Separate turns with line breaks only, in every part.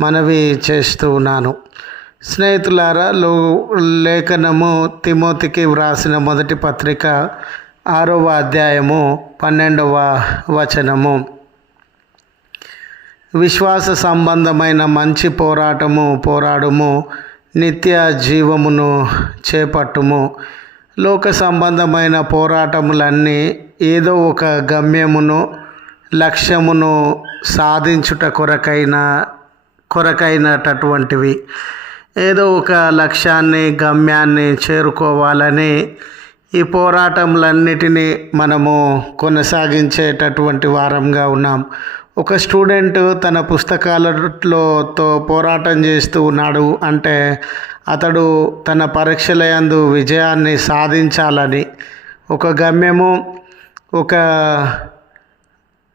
మనవి చేస్తూ ఉన్నాను. స్నేహితులారా లో లేఖనము తిమోతికి వ్రాసిన మొదటి పత్రిక ఆరవ అధ్యాయము పన్నెండవ వచనము. విశ్వాస సంబంధమైన మంచి పోరాటము పోరాడము నిత్య జీవమును చేపట్టుము. లోక సంబంధమైన పోరాటములన్నీ ఏదో ఒక గమ్యమును లక్ష్యమును సాధించుట కొరకైన కొరకైనటటువంటివి. ఏదో ఒక లక్ష్యాన్ని గమ్యాన్ని చేరుకోవాలని ఈ పోరాటములన్నిటినీ మనము కొనసాగించేటటువంటి వారంగా ఉన్నాం. ఒక స్టూడెంట్ తన పుస్తకాలతో పోరాటం చేస్తూ ఉన్నాడు అంటే అతడు తన పరీక్షల యందు విజయాన్ని సాధించాలని ఒక గమ్యము ఒక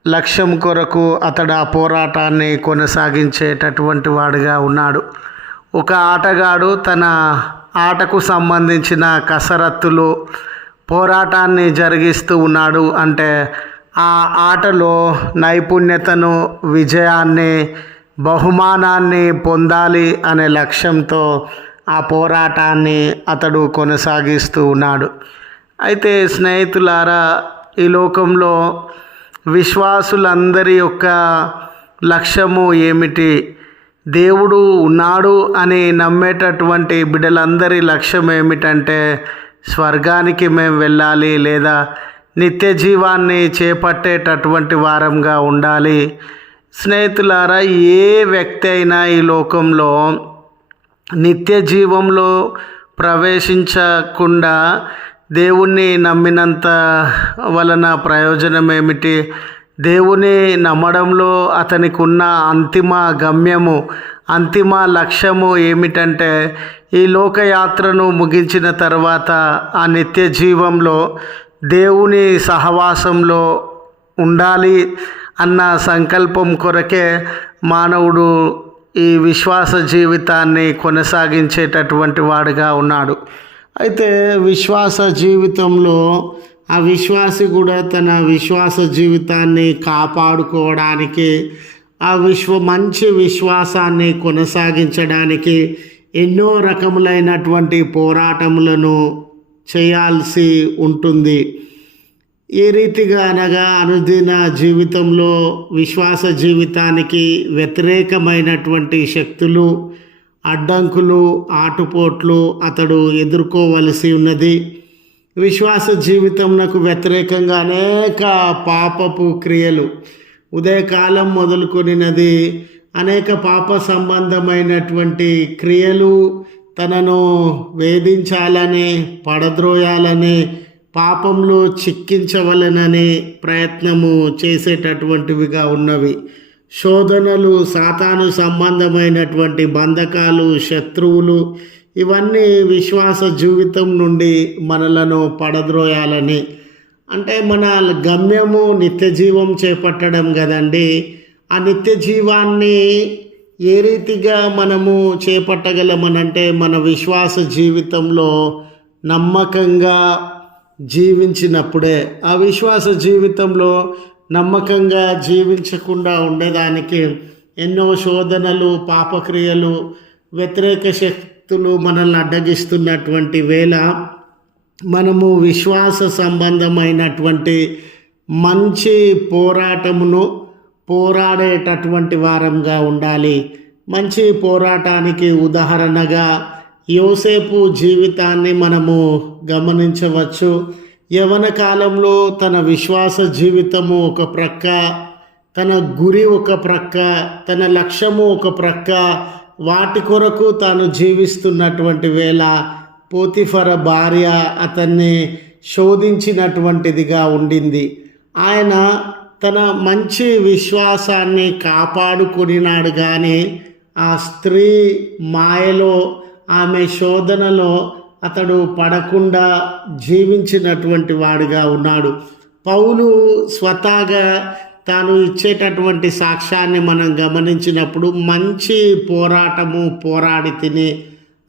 లక్ష్యం కొరకు అతడు ఆ పోరాటాన్ని కొనసాగించేటటువంటి వాడుగా ఉన్నాడు. ఒక ఆటగాడు తన ఆటకు సంబంధించిన కసరత్తులు పోరాటాన్ని జరిగిస్తూ ఉన్నాడు అంటే ఆ ఆటలో నైపుణ్యతను విజయాన్ని బహుమానాన్ని పొందాలి అనే లక్ష్యంతో ఆ పోరాటాన్ని అతడు కొనసాగిస్తూ ఉన్నాడు. అయితే స్నేహితులారా ఈ లోకంలో విశ్వాసులందరి యొక్క లక్ష్యము ఏమిటి? దేవుడు ఉన్నాడు అని నమ్మేటటువంటి బిడ్డలందరి లక్ష్యం ఏమిటంటే స్వర్గానికి మేము వెళ్ళాలి లేదా నిత్య జీవాన్ని చేపట్టేటటువంటి వారంగా ఉండాలి. స్నేహితులారా ఏ వ్యక్తి అయినా ఈ లోకంలో నిత్య జీవంలో ప్రవేశించకుండా దేవుణ్ణి నమ్మినంత వలన ప్రయోజనం ఏమిటి దేవుని నమ్మడంలో అతనికి ఉన్న అంతిమ గమ్యము అంతిమ లక్ష్యము ఏమిటంటే ఈ లోకయాత్రను ముగించిన తర్వాత ఆ నిత్య జీవంలో దేవుని సహవాసంలో ఉండాలి అన్న సంకల్పం కొరకే మానవుడు ఈ విశ్వాస జీవితాన్ని కొనసాగించేటటువంటి వాడుగా ఉన్నాడు. అయితే విశ్వాస జీవితంలో ఆ విశ్వాసి కూడా తన విశ్వాస జీవితాన్ని కాపాడుకోవడానికి ఆ విశ్వ మంచి విశ్వాసాన్ని కొనసాగించడానికి ఎన్నో రకములైనటువంటి పోరాటములను చేయాల్సి ఉంటుంది. ఏ రీతిగా అనగా అనుదిన జీవితంలో విశ్వాస జీవితానికి వ్యతిరేకమైనటువంటి శక్తులు అడ్డంకులు ఆటుపోట్లు అతడు ఎదుర్కోవలసి ఉన్నది. విశ్వాస జీవితంకు వ్యతిరేకంగా అనేక పాపపు క్రియలు ఉదయకాలం మొదలుకొనినది. అనేక పాప సంబంధమైనటువంటి క్రియలు తనను వేధించాలని పడద్రోయాలని పాపంలో చిక్కించవలనని ప్రయత్నము చేసేటటువంటివిగా ఉన్నవి. శోధనలు సాతాను సంబంధమైనటువంటి బంధకాలు శత్రువులు ఇవన్నీ విశ్వాస జీవితం నుండి మనలను పడద్రోయాలని. అంటే మన గమ్యము నిత్య జీవం చేపట్టడం కదండి. ఆ నిత్య జీవాన్ని ఏ రీతిగా మనము చేపట్టగలమనంటే మన విశ్వాస జీవితంలో నమ్మకంగా జీవించినప్పుడే. ఆ విశ్వాస జీవితంలో నమ్మకంగా జీవించకుండా ఉండేదానికి ఎన్నో శోధనలు పాపక్రియలు వ్యతిరేక శక్తులు మనల్ని అడ్డగిస్తున్నటువంటి వేళ మనము విశ్వాస సంబంధమైనటువంటి మంచి పోరాటమును పోరాడేటటువంటి వారంగా ఉండాలి. మంచి పోరాటానికి ఉదాహరణగా యోసేపు జీవితాన్ని మనము గమనించవచ్చు. యవన కాలంలో తన విశ్వాస జీవితము ఒక ప్రక్క తన గురి ఒక ప్రక్క తన లక్ష్యము ఒక ప్రక్క వాటి కొరకు తాను జీవిస్తున్నటువంటి వేళ పోతిఫర భార్య అతన్ని శోధించినటువంటిదిగా ఉండింది. ఆయన తన మంచి విశ్వాసాన్ని కాపాడుకునినాడు కానీ ఆ స్త్రీ మాయలో ఆమె శోధనలో అతడు పడకుండా జీవించినటువంటి వాడుగా ఉన్నాడు. పౌలు స్వతహాగా తాను ఇచ్చేటటువంటి సాక్ష్యాన్ని మనం గమనించినప్పుడు మంచి పోరాటము పోరాడి తిని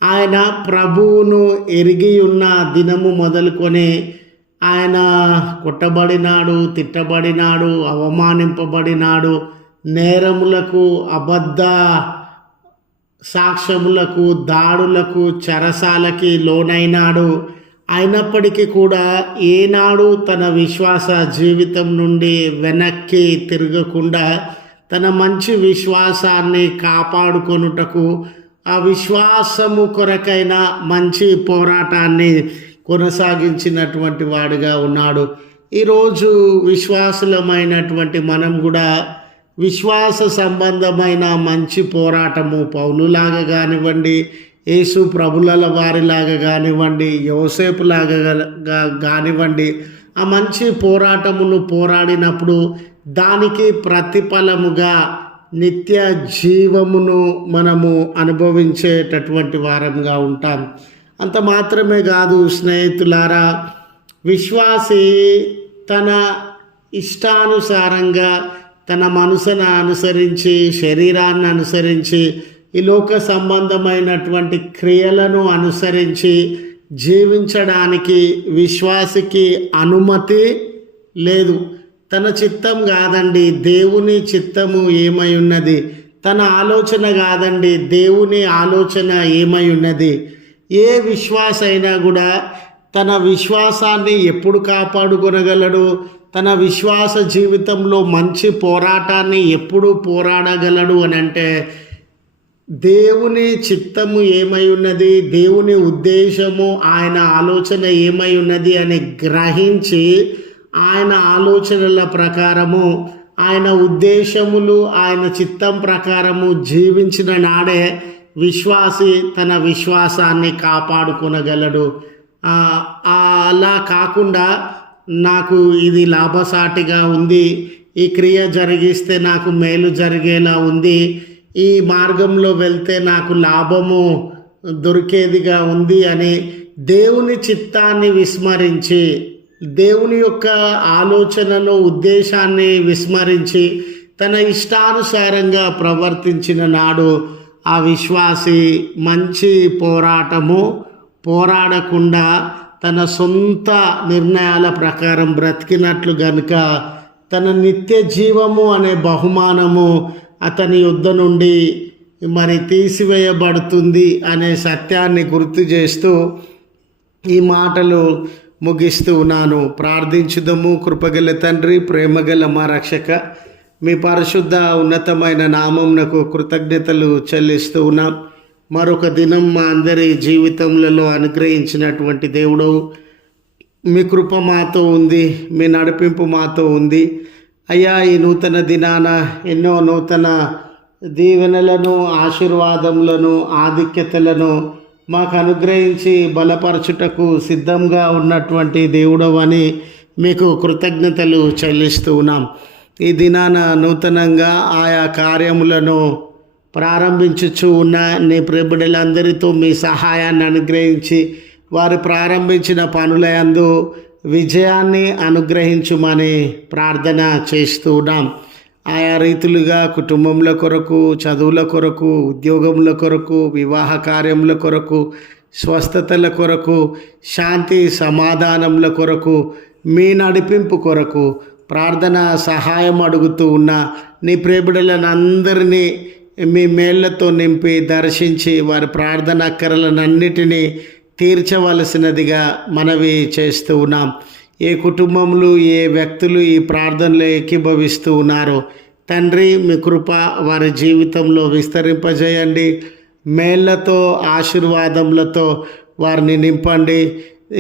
ఆయన ప్రభువును ఎరిగి ఉన్న దినము మొదలుకొని ఆయన కొట్టబడినాడు తిట్టబడినాడు అవమానింపబడినాడు నేరములకు అబద్ధ సాక్ష్యములకు దాడులకు చెరసాలకి లోనైనాడు. అయినప్పటికీ కూడా ఏనాడు తన విశ్వాస జీవితం నుండి వెనక్కి తిరగకుండా తన మంచి విశ్వాసాన్ని కాపాడుకొనుటకు ఆ విశ్వాసము కొరకైన మంచి పోరాటాన్ని కొనసాగించినటువంటి వాడుగా ఉన్నాడు. ఈరోజు విశ్వాసులమైనటువంటి మనం కూడా విశ్వాస సంబంధమైన మంచి పోరాటము పౌలులాగా కానివ్వండి యేసు ప్రభుల వారిలాగా కానివ్వండి యోసేపులాగా కానివ్వండి ఆ మంచి పోరాటమును పోరాడినప్పుడు దానికి ప్రతిఫలముగా నిత్య జీవమును మనము అనుభవించేటటువంటి వారంగా ఉంటాం. అంత మాత్రమే కాదు స్నేహితులారా విశ్వాసి తన ఇష్టానుసారంగా తన మనసును అనుసరించి శరీరాన్ని అనుసరించి ఈ లోక సంబంధమైనటువంటి క్రియలను అనుసరించి జీవించడానికి విశ్వాసికి అనుమతి లేదు. తన చిత్తం కాదండి దేవుని చిత్తము ఏమై ఉన్నది? తన ఆలోచన కాదండి దేవుని ఆలోచన ఏమై ఉన్నది? ఏ విశ్వాస అయినా కూడా తన విశ్వాసాన్ని ఎప్పుడు కాపాడుకొనగలడు? తన విశ్వాస జీవితంలో మంచి పోరాటాన్ని ఎప్పుడు పోరాడగలడు అని అంటే దేవుని చిత్తము ఏమై ఉన్నది? దేవుని ఉద్దేశము ఆయన ఆలోచన ఏమై ఉన్నది అని గ్రహించి ఆయన ఆలోచనల ప్రకారము ఆయన ఉద్దేశములు ఆయన చిత్తం ప్రకారము జీవించిన నాడే విశ్వాసి తన విశ్వాసాన్ని కాపాడుకొనగలడు. అలా కాకుండా నాకు ఇది లాభసాటిగా ఉంది. ఈ క్రియ జరిగిస్తే నాకు మేలు జరిగేలా ఉంది. ఈ మార్గంలో వెళ్తే నాకు లాభము దొరికేదిగా ఉంది అని దేవుని చిత్తాన్ని విస్మరించి దేవుని యొక్క ఆలోచనను ఉద్దేశాన్ని విస్మరించి తన ఇష్టానుసారంగా ప్రవర్తించిన నాడు ఆ విశ్వాసి మంచి పోరాటము పోరాడకుండా తన సొంత నిర్ణయాల ప్రకారం బ్రతికినట్లు గనుక తన నిత్య జీవము అనే బహుమానము అతని యుద్ధ నుండి మరి తీసివేయబడుతుంది అనే సత్యాన్ని గుర్తు చేస్తూ ఈ మాటలు ముగిస్తూ ఉన్నాను. ప్రార్థించుదము. కృపగల తండ్రి ప్రేమగల మా రక్షక మీ పరిశుద్ధ ఉన్నతమైన నామంనకు కృతజ్ఞతలు చెల్లిస్తూ ఉన్నాం. మరొక దినం మా అందరి జీవితములలో అనుగ్రహించినటువంటి దేవుడవు మీ కృప మాతో ఉంది మీ నడిపింపు మాతో ఉంది. అయ్యా ఈ నూతన దినాన ఎన్నో నూతన దీవెనలను ఆశీర్వాదములను ఆధిక్యతలను మాకు అనుగ్రహించి బలపరచుటకు సిద్ధంగా ఉన్నటువంటి దేవుడవని మీకు కృతజ్ఞతలు చెల్లిస్తూ ఉన్నాం. ఈ దినాన నూతనంగా ఆయా కార్యములను ప్రారంభించుచు ఉన్న నీ ప్రభుడులందరితో మీ సహాయాన్ని అనుగ్రహించి వారు ప్రారంభించిన పనులందు విజయాన్ని అనుగ్రహించుమని ప్రార్థన చేస్తూ ఉన్నాం. ఆయా రీతులుగా కుటుంబముల కొరకు చదువుల కొరకు ఉద్యోగముల కొరకు వివాహ కార్యముల కొరకు స్వస్థతల కొరకు శాంతి సమాధానముల కొరకు మీ నడిపింపు కొరకు ప్రార్థన సహాయం అడుగుతూ ఉన్న నీ ప్రేమిడలనందరినీ మీ మేళ్ళతో నింపి దర్శించి వారి ప్రార్థన అక్కరలనన్నిటినీ తీర్చవలసినదిగా మనవి చేస్తూ ఉన్నాం. ఏ కుటుంబములు ఏ వ్యక్తులు ఈ ప్రార్థనలో ఏకీభవిస్తూ ఉన్నారో తండ్రి మీ కృప వారి జీవితంలో విస్తరింపజేయండి. మేళ్ళతో ఆశీర్వాదములతో వారిని నింపండి.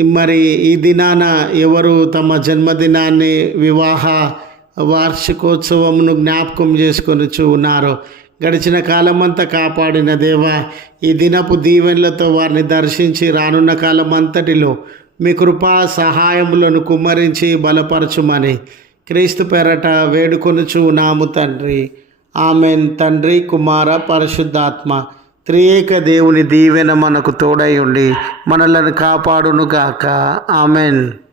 మరి ఈ దినాన ఎవరు తమ జన్మదినాన్ని వివాహ వార్షికోత్సవమును జ్ఞాపకం చేసుకొని ఉన్నారు గడిచిన కాలమంతా కాపాడిన దేవా ఈ దినపు దీవెనలతో వారిని దర్శించి రానున్న కాలం అంతటిలో మీ కృపా సహాయములను కుమ్మరించి బలపరచుమని క్రీస్తు పెరట వేడుకొనుచు నాము తండ్రి. ఆమెన్. తండ్రి కుమార పరిశుద్ధాత్మ త్రియేక దేవుని దీవెన మనకు తోడై ఉండి మనలను కాపాడునుగాక. ఆమెన్.